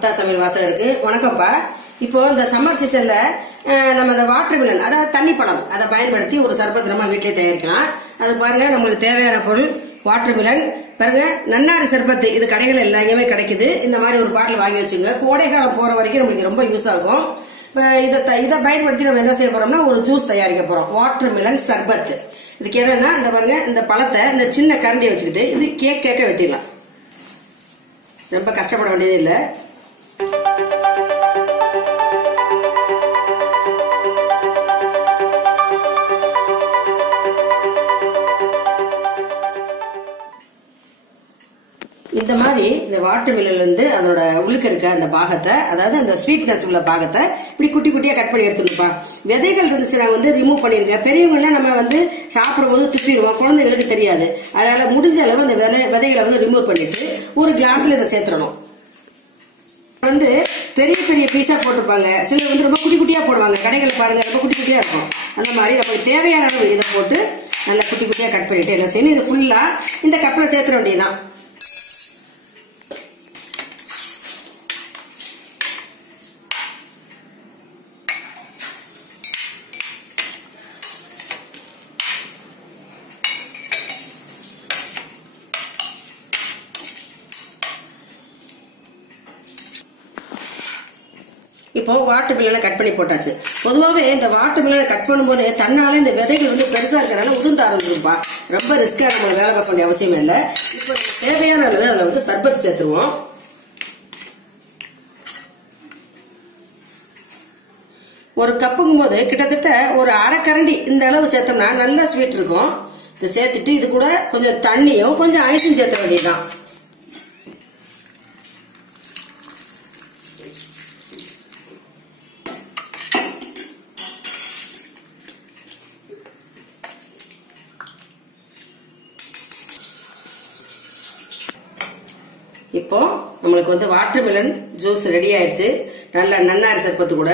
அப்பதா சமையல் வாசகருக்கு வணக்கம்ப்பா. இப்போ இந்த சம்மர் சீசன்ல நம்ம இந்த வாட்டர் மிலன், அதாவது தண்ணி பழம், அதை பயன்படுத்தி ஒரு சர்பத் நம்ம வீட்டிலே தயாரிக்கலாம். அது பாருங்க, நம்மளுக்கு தேவையான பொருள் வாட்டர் மிலன். பாருங்க, நன்னாரி சர்பத்து, இது கடைகள் எல்லாமே கிடைக்குது. இந்த மாதிரி ஒரு பாட்டில் வாங்கி வச்சுங்க. கோடை காலம் போற வரைக்கும் நம்மளுக்கு ரொம்ப யூஸ் ஆகும். இதை பயன்படுத்தி நம்ம என்ன செய்ய போறோம்னா ஒரு ஜூஸ் தயாரிக்க போறோம், வாட்டர் மிலன் சர்பத். இதுக்கு என்னன்னா, இந்த பாருங்க, இந்த பழத்தை இந்த சின்ன கரண்டியை வச்சுக்கிட்டு இது கேக்க வெட்டிடலாம். ரொம்ப கஷ்டப்பட வேண்டியதே இல்லை. இந்த மாதிரி இந்த வாட்டர் மிலன்ல இருந்து அதோட உள்ளுக்கு இருக்க அந்த பாகத்தை, அதாவது அந்த ஸ்வீட்னஸ் உள்ள பாகத்தை இப்படி குட்டி குட்டியா கட் பண்ணி எடுத்துருப்பா. விதைகள் இருந்துச்சு நாங்க ரிமூவ் பண்ணிருங்க. பெரியவங்க எல்லாம் நம்ம சாப்பிடும் போது துப்பிடுவோம், குழந்தைகளுக்கு தெரியாது. அதனால முடிஞ்ச அளவு அந்த விதைகளை ரிமூவ் பண்ணிட்டு ஒரு கிளாஸ்ல இதை சேர்த்துடணும். பெரிய பெரிய பீஸா போட்டுப்பாங்க, சிலர் ரொம்ப குட்டி குட்டியா போடுவாங்க. கடைகளை பாருங்க, ரொம்ப குட்டி குட்டியா இருக்கும். அந்த மாதிரி நமக்கு தேவையான அளவு இதை போட்டு நல்லா குட்டி குட்டியா கட் பண்ணிட்டு என்ன செய்யணும், இது ஃபுல்லா இந்த கப்ல சேர்த்துட வேண்டியதுதான். இப்போ வாட்டர் மிலனை கட் பண்ணி போட்டாச்சு. பொதுவாகவே இந்த வாட்டர் மிலனை கட் பண்ணும்போது தன்னால இந்த விதைகள் பெருசா இருக்கிறனால உதிர்ந்து ஆரம்பிச்சிருப்பா. ரொம்ப ரிஸ்கா நம்ம வேலை பார்க்க வேண்டிய அவசியம் இல்லை. இப்போ தேவையான அளவு அதுல சர்பத் சேர்த்துருவோம். ஒரு கப்புங்கும் போது கிட்டத்தட்ட ஒரு அரை கரண்டி இந்த அளவு சேர்த்தோம்னா நல்லா ஸ்வீட் இருக்கும். இதை சேர்த்துட்டு இது கூட கொஞ்சம் தண்ணியும் கொஞ்சம் ஐஸும் சேர்த்த வேண்டியதுதான். இப்போ நம்மளுக்கு வாட்டர் மிலன் ஜூஸ் ரெடி ஆயிடுச்சு. நல்ல நன்னாரி சர்பத்து கூட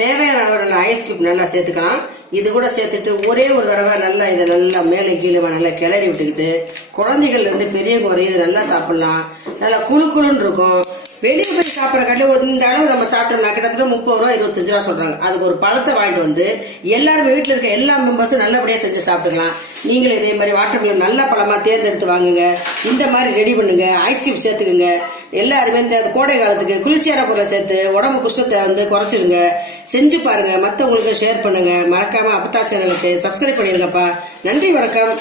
தேவையான அளவு ஐஸ் கியூப் நல்லா சேர்த்துக்கலாம். இது கூட சேர்த்துட்டு ஒரே ஒரு தடவை நல்லா இதை நல்லா மேலே கீழே நல்லா கிளறி விட்டுக்கிட்டு குழந்தைகள் இருந்து பெரியவங்க வரையும் இது நல்லா சாப்பிடலாம். நல்லா குழு குழுன்னு இருக்கும். வெளியே போய் சாப்பிட்ற கடையில் இந்த அளவு நம்ம சாப்பிட்டோம்னா கிட்டத்தட்ட 30 ரூபா 25 ரூபா சொல்றாங்க. அதுக்கு ஒரு பழத்தை வாங்கிட்டு எல்லாருமே வீட்டுல இருக்க எல்லா மெம்பர்ஸும் நல்லபடியா செஞ்சு சாப்பிட்டுக்கலாம். நீங்களும் இதே மாதிரி வாட்டர் மிலன் நல்ல பழமா தேர்ந்தெடுத்து வாங்குங்க. இந்த மாதிரி ரெடி பண்ணுங்க, ஐஸ் கியூப் சேர்த்துக்குங்க. எல்லாருமே இந்த கோடை காலத்துக்கு குளிர்ச்சியான பொருளை சேர்த்து உடம்பு குஷ்டத்தை குறைச்சிருங்க. செஞ்சு பாருங்க, மத்தவங்களுக்கு ஷேர் பண்ணுங்க. மறக்காம அப்பதா சேனலுக்கு சப்ஸ்கிரைப் பண்ணிருங்கப்பா. நன்றி, வணக்கம்.